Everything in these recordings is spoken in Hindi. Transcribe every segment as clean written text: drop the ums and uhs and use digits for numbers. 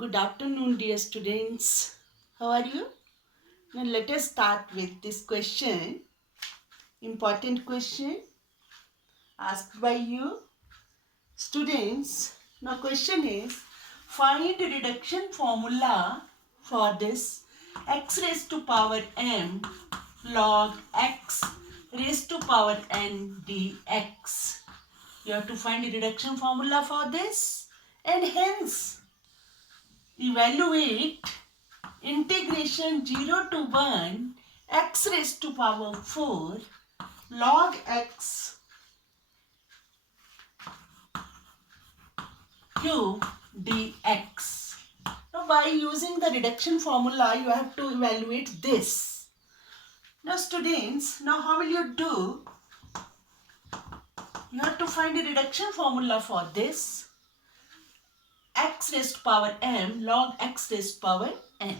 Good afternoon, dear students. How are you? Now let us start with this question. Important question asked by you. Students, now question is, find reduction formula for this x raised to power m log x raised to power n dx. You have to find the reduction formula for this and hence evaluate integration 0 to 1 x raised to power 4 log x cube dx. Now by using the reduction formula you have to evaluate this. Now students, now how will you do? You have to find a reduction formula for this x raised to power m log x raised to power n.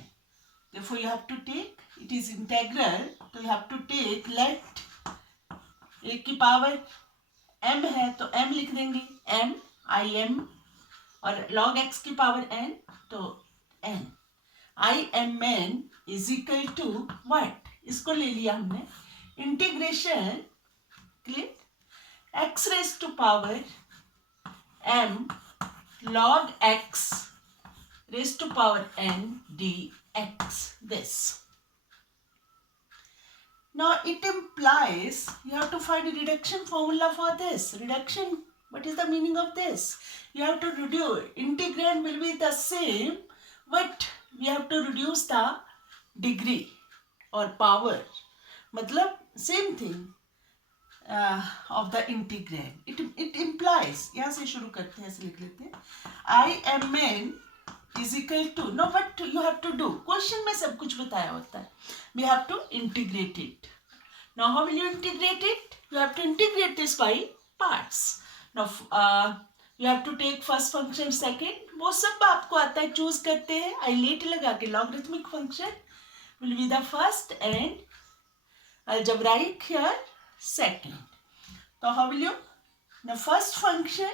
Therefore you have to take, it is integral, तो you have to take let a की पावर m है तो m लिख देंगे m I m और log x की पावर n तो n I m n is equal to what? इसको ले लिया हमने integration clear x raised to power m log x raised to power n dx. This. Now it implies you have to find a reduction formula for this. Reduction, what is the meaning of this? You have to reduce, integrand will be the same, but we have to reduce the degree or power. मतलब same thing of the integrand. It implies, यहाँ से शुरू करते हैं, ऐसे लिख लेते हैं I m n is equal to, no, what you have to do, question में सब कुछ बताया होता है, we have to integrate it. Now how will you integrate it? You have to integrate this by parts. Now you have to take first function, second, वो सब आपको आता है, choose करते हैं, आइलेट लगा के logarithmic function will be the first and algebraic here second. So how will you? Now first function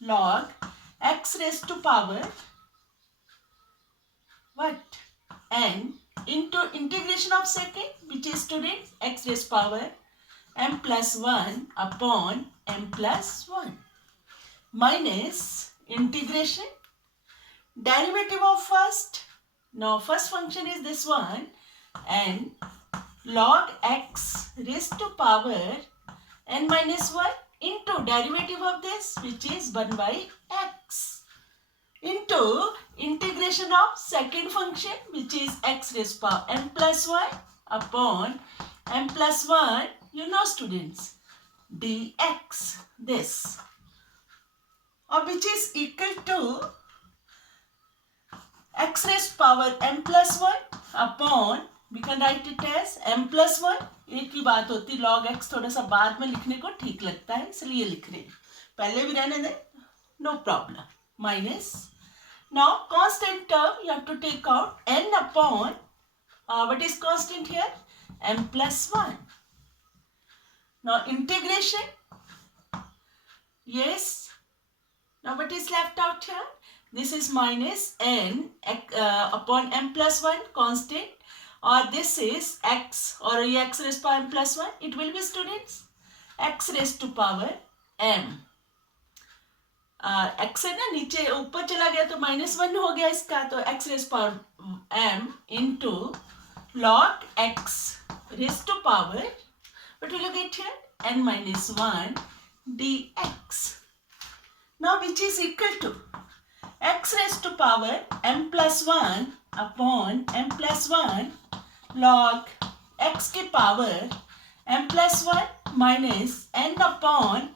log x raised to power what? N into integration of second, which is students x raised power m plus 1 upon m plus 1 minus integration derivative of first. Now first function is this one and log x raised to power n minus 1 into derivative of this, which is 1 by x into integration of second function, which is x raised power m plus 1 upon m plus 1, you know students, dx, this, or which is equal to x raised power m plus 1 upon, we can write it as m plus 1. एक ही बात होती, log x थोड़ा सा बाद में लिखने को ठीक लगता है, इसलिए लिख रहे हैं, पहले भी रहने दें, no problem, minus. Now constant term you have to take out n upon what is constant here? M plus 1. Now integration, yes. Now what is left out here? This is minus n upon m plus 1 constant, or this is x, or x raised to power m plus 1. It will be students x raised to power m. x है ना, नीचे ऊपर चला गया तो -1 हो गया इसका, तो x raised power m into log x raised to power, what will you get here? n minus 1 dx. Now which is equal to x raised to power m plus 1 upon m plus 1 log x की power m plus 1 minus n upon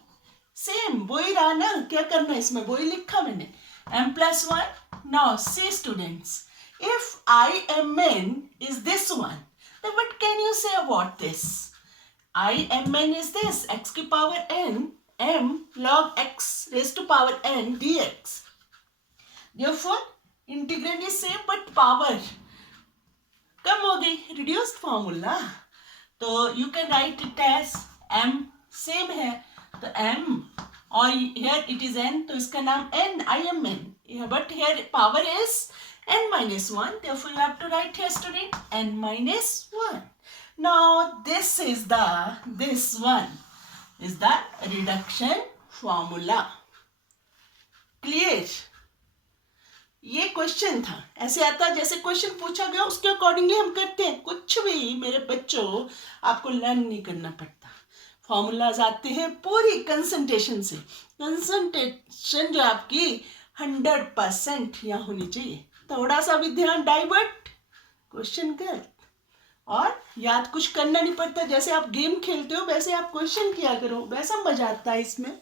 same वही रहा ना, क्या करना है इसमें, वही लिखा मैंने m plus 1. Now see students, if I m n is this one, then what can you say about this? I m n is this x की power n m log x raised to power n dx. Therefore integrand is same but power कम हो गई, reduced formula, तो you can write it as m same है तो m, और here it is n, तो इसका नाम n I m n, but here power is n minus 1. Therefore, you have to write here, student, n minus 1. Now, this one is the reduction formula. Clear? ये क्वेश्चन था, ऐसे आता है जैसे क्वेश्चन पूछा गया उसके अकॉर्डिंगली हम करते हैं. कुछ भी मेरे बच्चों आपको लर्न नहीं करना पड़ता. फॉर्मूलाज आते हैं पूरी कंसंट्रेशन से. कंसंट्रेशन जो आपकी 100% यहाँ होनी चाहिए. थोड़ा सा भी ध्यान डाइवर्ट, क्वेश्चन कर, और याद कुछ करना नहीं पड़ता. जैसे आप गेम खेलते हो वैसे आप क्वेश्चन किया करो, वैसा मजा आता है इसमें.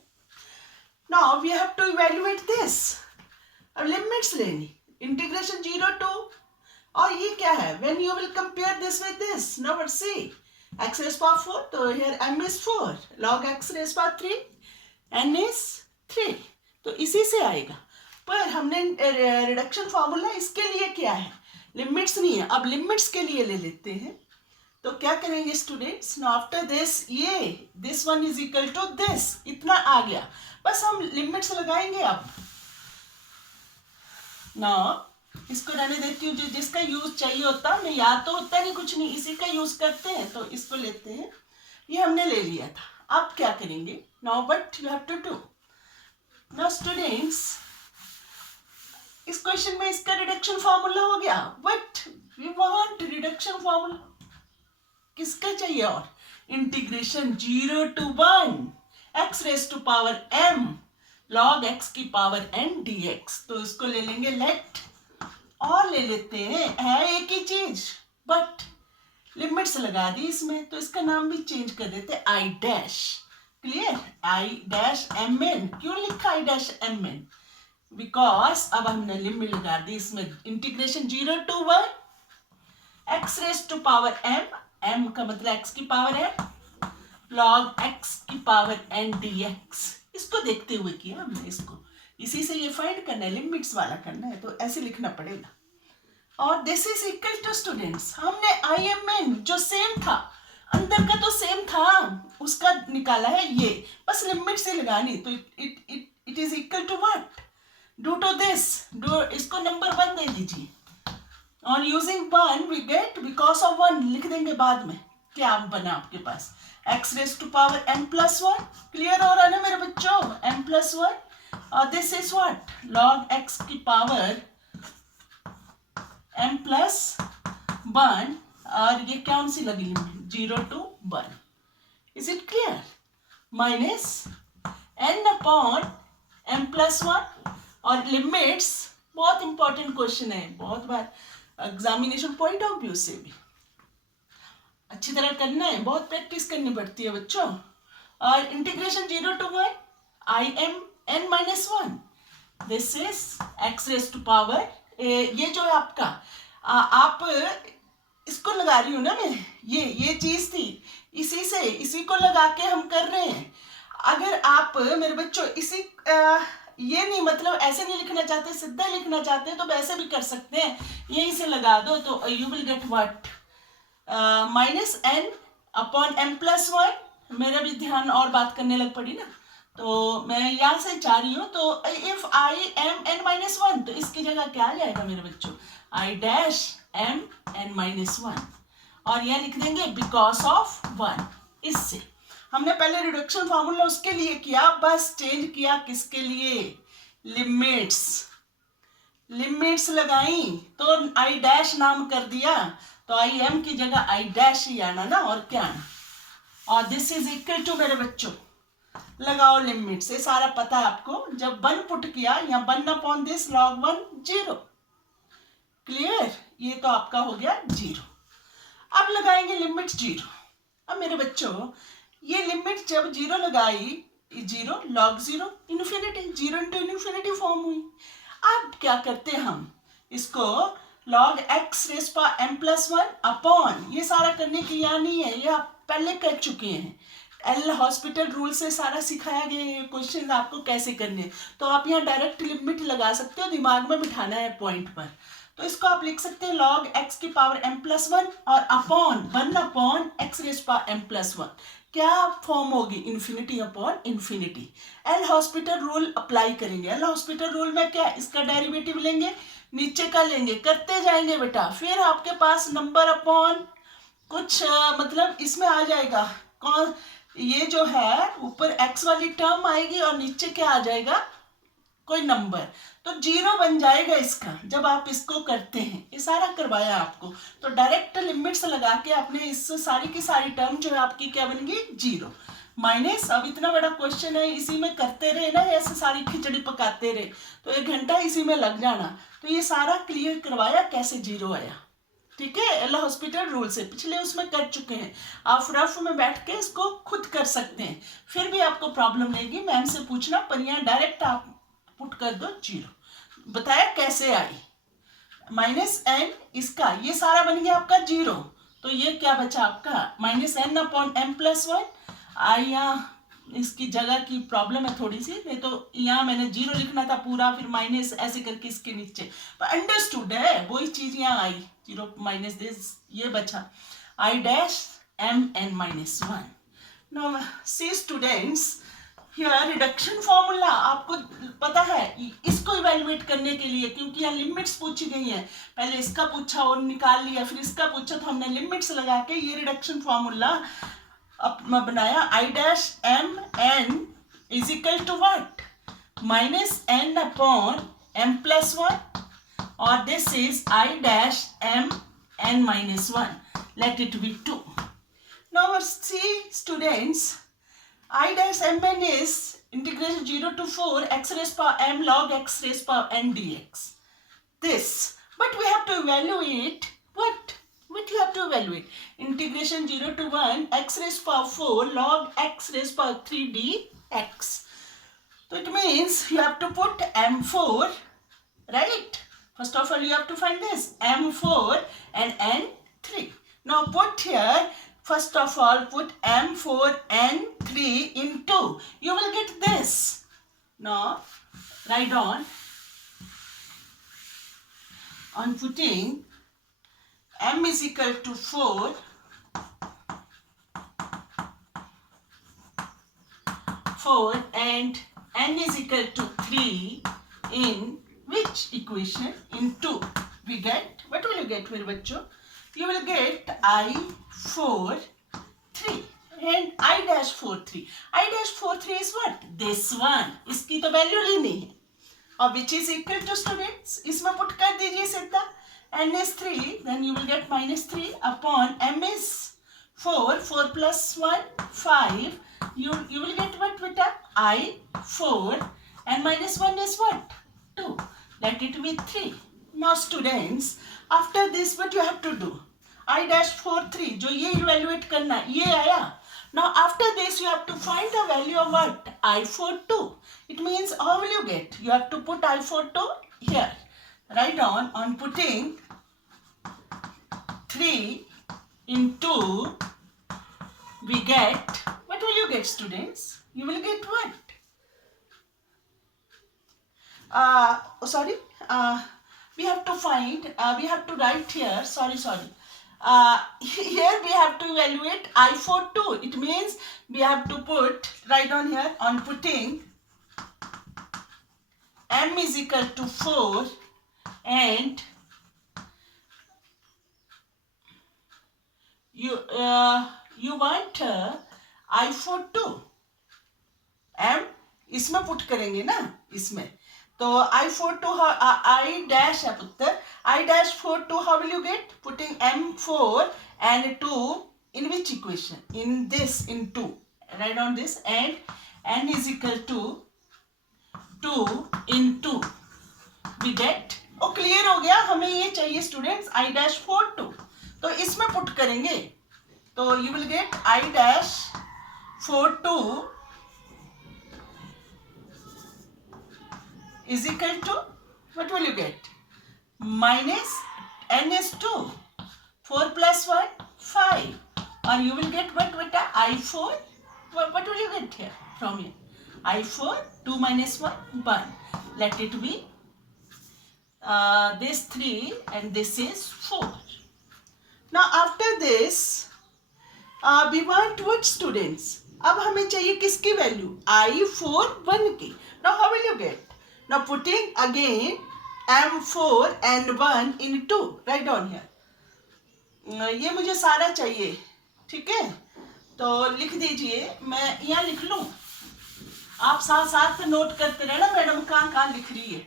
Now we have to evaluate this. अब लिमिट्स लेनी, इंटीग्रेशन 0 to, और ये क्या है, when you will compare this with this. Number C, x raised power 4, तो here m is 4, log x raised power 3, n is 3, तो इसी से आएगा. पर हमने रिडक्शन फार्मूला इसके लिए क्या है, लिमिट्स नहीं है. अब लिमिट्स के लिए ले लेते हैं. तो क्या करेंगे स्टूडेंट्स, नाउ आफ्टर दिस ये this one is equal to this, इतना आ गया. बस हम लिमिट्स लगाएंगे. अब ना इसको रहने देती हूँ. जिसका यूज चाहिए होता है, मैं याद तो होता नहीं कुछ नहीं, इसी का यूज करते हैं. तो इसको लेते हैं, ये हमने ले लिया था. अब क्या करेंगे, now what you have to do. Now students, इस क्वेश्चन में इसका रिडक्शन फार्मूला हो गया. But we want reduction formula किसका चाहिए, और integration 0 to 1 x raise to power m log x की पावर n dx. तो इसको ले लेंगे लेट, और ले लेते हैं, है एक ही चीज बट लिमिट्स लगा दी इसमें, तो इसका नाम भी चेंज कर देते I dash. Clear, I dash M N. क्यों लिखा I dash M N, because अब हमने लिमिट लगा दी इसमें. Integration 0 to 1 x raise to power m, m का मतलब x की पावर है, log x की पावर n dx. इसको देखते हुए किया हमने इसको, इसी से ये फाइंड करना है, लिमिट्स वाला करना है, तो ऐसे लिखना पड़ेगा. और this is equal to students, हमने आई एम एन जो सेम था, अंदर का तो सेम था, उसका निकाला है ये, बस लिमिट से लगानी. तो it is equal to what, do to this, do इसको नंबर 1 दे दीजिए. On using 1 we get, because of 1 लिख देंगे बाद में. क्या बना आपके पास, x raise to power m plus 1. Clear हो रहा है ना मेरे बच्चों, m प्लस 1. और this is what, log x की पावर m प्लस 1, और ये कौन सी लगी limit, 0 to 1. Is it clear, minus n upon m plus 1. और लिमिट्स बहुत इंपॉर्टेंट क्वेश्चन है, बहुत बार एग्जामिनेशन पॉइंट ऑफ व्यू से भी अच्छी तरह करना है, बहुत प्रैक्टिस करनी पड़ती है बच्चों. और integration 0 to 1 I M n minus 1, this is x raise to power, ये जो है आपका आप इसको लगा रही हूँ ना मैं, ये चीज थी, इसी को लगा के हम कर रहे हैं. अगर आप मेरे बच्चों इसी ये नहीं, मतलब ऐसे नहीं लिखना चाहते, सीधा लिखना चाहते हैं तो वैसे भी कर सकते हैं. यहीं से लगा दो तो you will get what, minus n upon m plus 1. मेरा भी ध्यान और बात करने लग पड़ी ना, तो मैं यहाँ से चाह रही हूँ. तो if I M n minus 1, तो इसकी जगह क्या आ जाएगा मेरे बच्चों, I dash m n minus 1, और यह लिख देंगे बिकॉज ऑफ 1. इससे हमने पहले रिडक्शन फार्मूला उसके लिए किया, बस चेंज किया किसके लिए, लिमिट्स लगाई तो आई डैश नाम कर दिया, तो आई एम की जगह आई डैश ही आना ना, और क्या आना. और दिस इज इक्वल टू मेरे बच्चों, लगाओ लिमिट्स, ये सारा पता है आपको. जब 1 पुट किया, यहाँ 1 अपॉन दिस log 1 0. क्लियर, ये तो आपका हो गया 0. अब लगाएंगे लिमिट 0. अब मेरे बच्चों ये लिमिट जब 0 लगाई, 0 log 0 infinity, 0 into infinity form हुई. अब क्या करते हैं हम, इसको log x rays power m plus 1 upon, ये सारा करने की यहाँ नहीं है, ये आप पहले कर चुके हैं. एल हॉस्पिटल रूल से सारा सिखाया गया है, क्वेश्चन आपको कैसे करने. तो आप यहाँ डायरेक्ट लिमिट लगा सकते हो, दिमाग में बिठाना है पॉइंट पर. तो इसको आप लिख सकते हैं log x की पावर m प्लस 1 और upon 1 upon x rays power m plus 1. क्या फॉर्म होगी, infinity upon infinity. L hospital rule apply करेंगे. एल हॉस्पिटल रूल में क्या, इसका डेरिवेटिव लेंगे, नीचे का लेंगे, करते जाएंगे बेटा, फिर आपके पास नंबर अपॉन कुछ मतलब इसमें आ जाएगा कौन, ये जो है ऊपर x वाली टर्म आएगी और नीचे क्या आ जाएगा, कोई नंबर, तो 0 बन जाएगा इसका जब आप इसको करते हैं। ये सारा करवाया आपको, तो डायरेक्ट लिमिट्स लगा के आपने इस सारी की सारी टर्म जो है आपकी क्या बन गई, 0 माइनस। अब इतना बड़ा क्वेश्चन है, इसी में करते रहे ना, ऐसे सारी खिचड़ी पकाते रहे तो 1 घंटा इसी में लग जाना। तो ये सारा क्लियर करवाया कैसे 0 आया, ठीक है। एल हॉस्पिटल रूल से पिछले उसमें कर चुके हैं, आप रफ में बैठ के इसको खुद कर सकते हैं। फिर भी आपको प्रॉब्लम लेगी, मैम से पूछना, पर यहाँ डायरेक्ट आप पुट कर दो 0। बताया कैसे आई, -n इसका ये सारा बन गया आपका 0, तो ये क्या बचा आपका -n/m+1। यहाँ इसकी जगह की प्रॉब्लम है थोड़ी सी, नहीं तो यहाँ मैंने 0 लिखना था पूरा, फिर माइनस ऐसे करके इसके नीचे, पर अंडरस्टूड है, वही चीज यहाँ आई, 0 माइनस दिस, ये बचा I'(mn-1). Now see students, here reduction formula आपको पता है, इसको इवेल्युएट करने के लिए, क्योंकि यहाँ लिमिट्स पूछी गई हैं, पहले इसका पूछा और निकाल लिया, फिर इसका पूछा, तो हमने लिमिट्स लगा के ये रिडक्शन फॉर्मूला बनाया। I'(mn) is equal to what, -n/m+1, और this is I'(mn-1). Let it be 2. Now see students, I'(mn) is integration 0 to 4 x raised power m log x raised power n dx. This, but we have to evaluate what? What you have to evaluate? Integration 0 to 1 x raised power 4 log x raised power 3 dx. So it means you have to put m4, right? First of all, you have to find this m4 and n3. Now put here, first of all, put m4 n3 into, you will get this. Now write on putting m is equal to 4, 4 and n is equal to 3 in which equation? In 2. We get, what will you get मेरे बच्चों? You will get I4 3 and I'4 3. I'4 3 is what? This one. इसकी तो वैल्यू लेनी है, और which is equal to students, इसमें पुट कर दीजिए सीधा, n is 3, then you will get -3 upon m is 4, 4 plus 1 5, you will get what beta? I4 and -1 is what? 2. Let it be 3. Now students, after this what you have to do? I'4 3 जो ये evaluate करना, ये आया. Now after this you have to find the value of what? I4 2. It means how will you get? You have to put I4 2 here. Write on putting 3 into, we get, what will you get students? You will get what? We have to find, we have to write here, sorry. Here we have to evaluate I4 2. It means we have to put, write on here, on putting m is equal to 4 and you want I4 2, m इसमें पुट करेंगे ना, इसमें तो I4 2 I dash है पुत्र, I'4 2 how will you get? Putting m4 and 2 in which equation? In this, in 2. Write on this, and n is equal to 2 in 2. We get, ओ क्लियर हो गया, हमें ये चाहिए स्टूडेंट्स I'4 2, तो इसमें पुट करेंगे, तो you will get I'4 2 is equal to, what will you get? Minus n is 2, 4 plus 1 5, or you will get what beta? I4, what will you get here from here? I4 2 minus 1 1. Let it be this 3 and this is 4. Now after this we want what students? अब हमें चाहिए किसकी वैल्यू? I4 1 की. Now how will you get? Now putting again m4 and 1 in 2. Write down here. ये मुझे सारा चाहिए. ठीक है, तो लिख दीजिए. मैं यहाँ लिख लूँ, आप साथ साथ नोट करते रहना मैडम कहाँ कहाँ लिख रही है.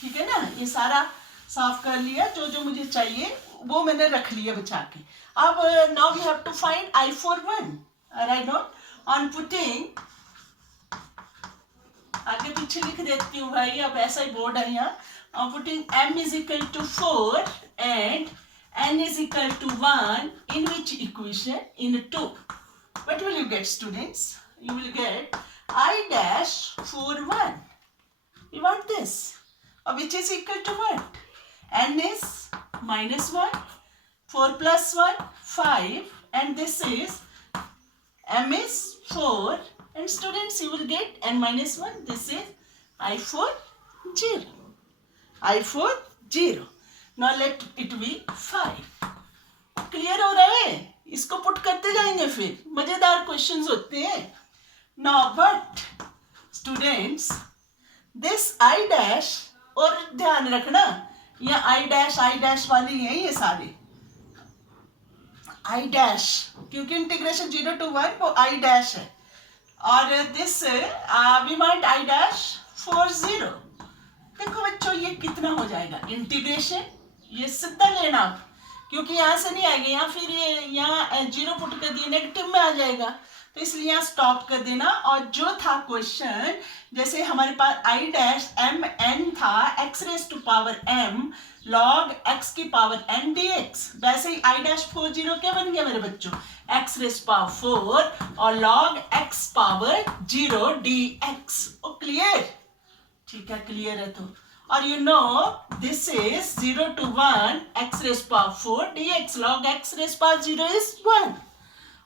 ठीक है ना. ये सारा साफ कर लिया. जो जो मुझे चाहिए वो मैंने रख लिया बचा के. अब now we have to find I41. Write down. On putting, आगे पीछे लिख देती हूँ भाई, अब ऐसा ही बोर्ड है यहाँ. On putting m is equal to 4 and n is equal to 1 in which equation? In 2. What will you get, students? You will get I dash 4 1. You want this? Which is equal to what? N is minus 1, 4 plus 1, 5, and this is m is 4, and students you will get n minus 1. This is I4 0. I4 0. Now let it be 5. Clear हो रहा है? इसको पुट करते जाएंगे, फिर मजेदार क्वेश्चंस होते हैं. Now but students, this I dash, और ध्यान रखना ये I dash वाली है ये सारी. I dash क्योंकि इंटीग्रेशन 0 to 1 वो I dash है. और this we want I dash 4 0. देखो बच्चों ये कितना हो जाएगा इंटीग्रेशन. ये सीधा लेना आप, क्योंकि यहाँ से नहीं आएगा, यहाँ फिर ये यहाँ 0 पुट कर दिए नेगेटिव में आ जाएगा, तो इसलिए यहाँ स्टॉप कर देना. और जो था क्वेश्चन, जैसे हमारे पास I dash m n था x raise to power m log x की पावर n dx, वैसे ही I dash 4 0 क्या बन गया मेरे बच्चों? x रेज पावर 4 और log x पावर 0 dx. ओ क्लियर? ठीक है, क्लियर है तो. और you know this is 0 to 1 x raise power 4 dx log x raise power 0 is 1.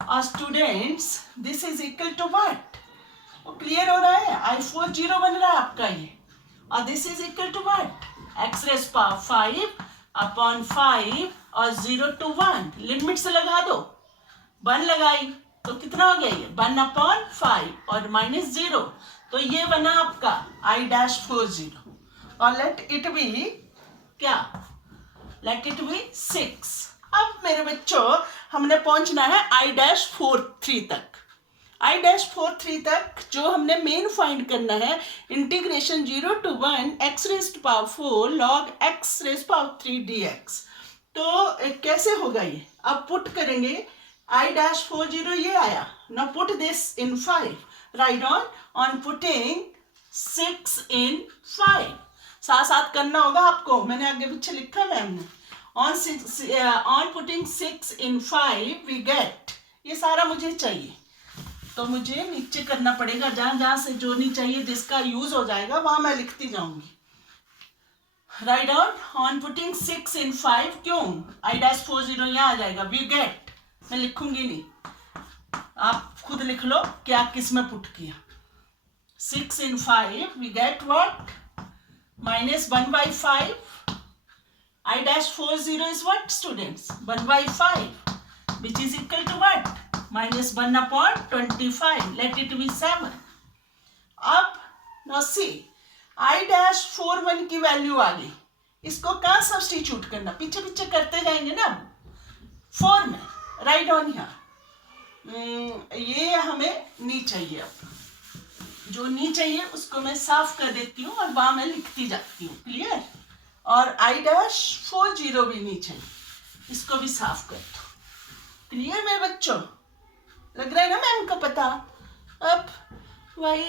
और students this is equal to what? वो क्लियर हो रहा है? I4 0 बन रहा है आपका ये. और this is equal to what? x raise power 5 upon 5 और 0 to 1 लिमिट से लगा दो. 1 लगाई तो कितना हो गया ये? 1 अपॉन 5 और माइनस 0, तो ये बना आपका I dash 4 0. और लेट इट बी क्या? Let it be 6. अब मेरे बच्चों हमने पहुंचना है I dash 4 3 तक. I dash 4 3 तक जो हमने मेन फाइंड करना है, integration 0 to 1 x raise power 4 log x raise power 3 dx. तो कैसे होगा ये? अब पुट करेंगे I dash 4 0 ये आया. Now put this in 5. Write on putting 6 in 5. साथ साथ करना होगा आपको, मैंने आगे पीछे लिखा मैम ने. On putting 6 in 5 we get, ये सारा मुझे चाहिए, तो मुझे नीचे करना पड़ेगा. जहां जहां से जो नहीं चाहिए जिसका यूज हो जाएगा वहां मैं लिखती जाऊंगी. Right down on putting 6 in 5. क्यों? I dash 4 0 यहाँ आ जाएगा. वी गेट, मैं लिखूंगी नहीं, आप खुद लिख लो क्या किस में पुट किया. 6 in 5 we get what? Minus 1 by 5. I dash 4 0 is what, students? 1 by 5, which is equal to what? Minus 1 upon 25. Let it be 7. अब now see, I dash 4 1 की वैल्यू आ गई. इसको कहाँ सब्स्टिट्यूट करना? पीछे पीछे करते जाएंगे ना 4 में. राइट ऑन यहाँ. ये हमें नहीं चाहिए. अब जो नहीं चाहिए उसको मैं साफ कर देती हूँ और वहां मैं लिखती जाती हूँ. क्लियर? और I dash 4 0 भी नहीं चाहिए, इसको भी साफ कर दो. क्लियर मेरे बच्चों? लग रहा है ना मैम को पता. अब वही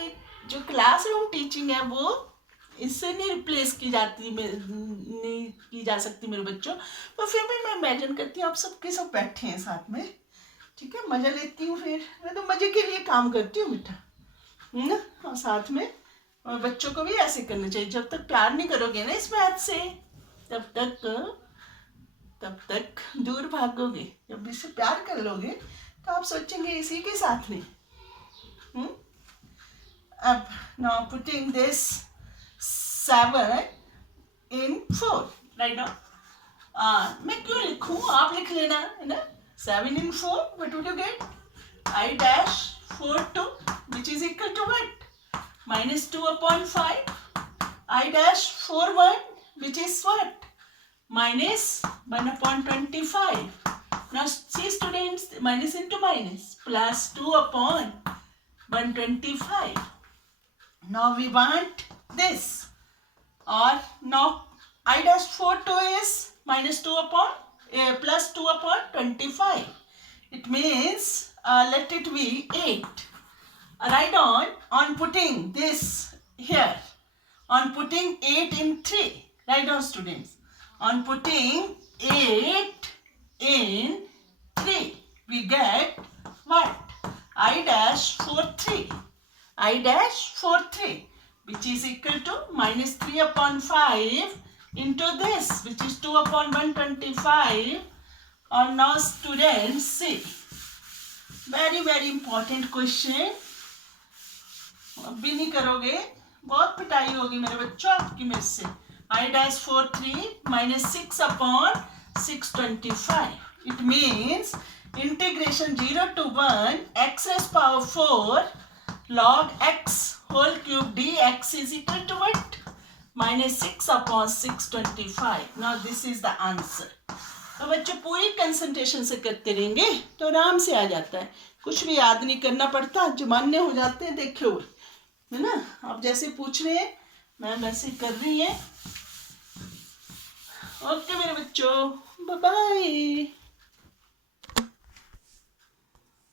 जो क्लासरूम टीचिंग है वो इससे नहीं रिप्लेस की जाती, नहीं की जा सकती मेरे बच्चों. तो फिर भी मैं इमेजिन करती हूँ आप सबके सब बैठे हैं साथ में. ठीक है, मजा लेती हूँ. फिर मैं तो मजे के लिए काम करती हूँ बेटा ना. और साथ में और बच्चों को भी ऐसे करना चाहिए. जब तक प्यार नहीं करोगे ना इस मैथ से तब तक दूर भागोगे. जब इससे प्यार कर लोगे तो आप सोचेंगे इसी के साथ में. अब now putting this 7 in 4. Right now मैं क्यों लिखूं, आप लिख लेना है ना. 7 in 4, what would you get? I dash 4 2, which is equal to what? Minus 2 upon 5. I dash 4 1, which is what? Minus 1/25. Now see students, minus into minus, plus 2/125. Now we want this. Or now I dash 42 is minus 2 upon plus 2/25. It means let it be 8. Write on putting this here. On putting 8 in 3. Write down students. On putting 8 in 3. We get what? I dash 43. I dash 43. Which is equal to minus 3/5 into this, which is 2/125. और now students see, very very important question. अब भी नहीं करोगे, बहुत पिटाई होगी मेरे बच्चों आपकी मेरे से. I dash 43 minus 6/625. It means integration 0 to 1 x raised power 4 log x whole cube dx is equal to what? Minus 6/625. Now this is the answer. तो बच्चों पूरी कंसंट्रेशन से करते रहेंगे तो आराम से आ जाता है. कुछ भी याद नहीं करना पड़ता, जो मान्य हो जाते हैं देखे हुए, है ना. आप जैसे पूछ रहे हैं मैम वैसे कर रही है. ओके मेरे बच्चों, बाय बाय.